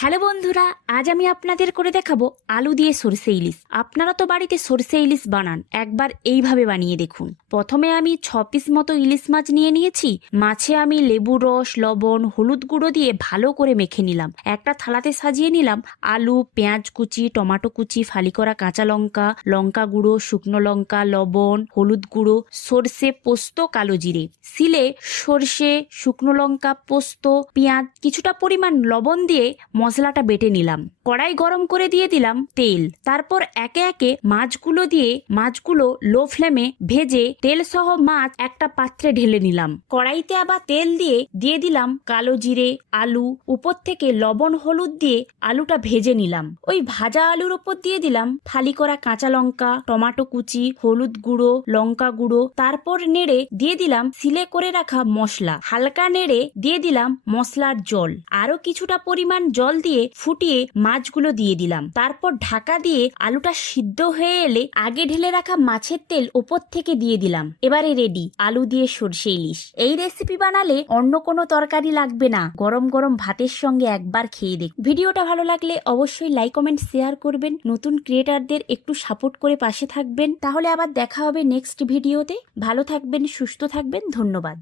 Hello বন্ধুরা, আজ আমি আপনাদের করে দেখাবো আলু দিয়ে সরষে ইলিশ। আপনারা তো বাড়িতে সরষে ইলিশ বানান, একবার এইভাবে বানিয়ে দেখুন। প্রথমে আমি 6 পিস মতো ইলিশ মাছ নিয়ে নিয়েছি। মাছে আমি লেবু রস, লবণ, হলুদ গুঁড়ো দিয়ে ভালো করে মেখে নিলাম। একটা থালাতে সাজিয়ে নিলাম আলু, পেঁয়াজ কুচি, টমেটো কুচি, ফালি করা কাঁচা লঙ্কা, লঙ্কা গুঁড়ো, শুকনো লঙ্কা, লবণ, হলুদ গুঁড়ো, সর্ষে, পোস্ত, কালো জিরে। শিলে সর্ষে, শুকনো লঙ্কা, পোস্ত, পেঁয়াজ, কিছুটা পরিমাণ লবণ দিয়ে মশলাটা বেটে নিলাম। কড়াই গরম করে দিয়ে দিলাম তেল। তারপর একে একে মাছগুলো লো ফ্লেমে ভেজে তেল সহ মাছ একটা পাত্রে ঢেলে নিলাম। কড়াইতে আবার তেল দিয়ে দিলাম কালো জিরে, আলু, উপর থেকে লবণ হলুদ দিয়ে আলুটা ভেজে নিলাম। ওই ভাজা আলুর উপর দিয়ে দিলাম ফালি করা কাঁচা লঙ্কা, টমেটো কুচি, হলুদ গুঁড়ো, লঙ্কা গুঁড়ো। তারপর নেড়ে দিয়ে দিলাম সিলে করে রাখা মশলা। হালকা নেড়ে দিয়ে দিলাম মশলার জল। আরো কিছুটা পরিমাণ জল দিয়ে ফুটিয়ে মাছগুলো দিয়ে দিলাম। তারপর ঢাকা দিয়ে আলুটা সিদ্ধ হয়ে এলে আগে ঢেলে রাখা মাছের তেল ওপর থেকে দিয়ে দিলাম। এবারে রেডি আলু দিয়ে সরষে ইলিশ। এই রেসিপি বানালে অন্য কোনো তরকারি লাগবে না, গরম গরম ভাতের সঙ্গে একবার খেয়ে দেখ। ভিডিওটা ভালো লাগলে অবশ্যই লাইক, কমেন্ট, শেয়ার করবেন। নতুন ক্রিয়েটারদের একটু সাপোর্ট করে পাশে থাকবেন। তাহলে আবার দেখা হবে নেক্সট ভিডিওতে। ভালো থাকবেন, সুস্থ থাকবেন, ধন্যবাদ।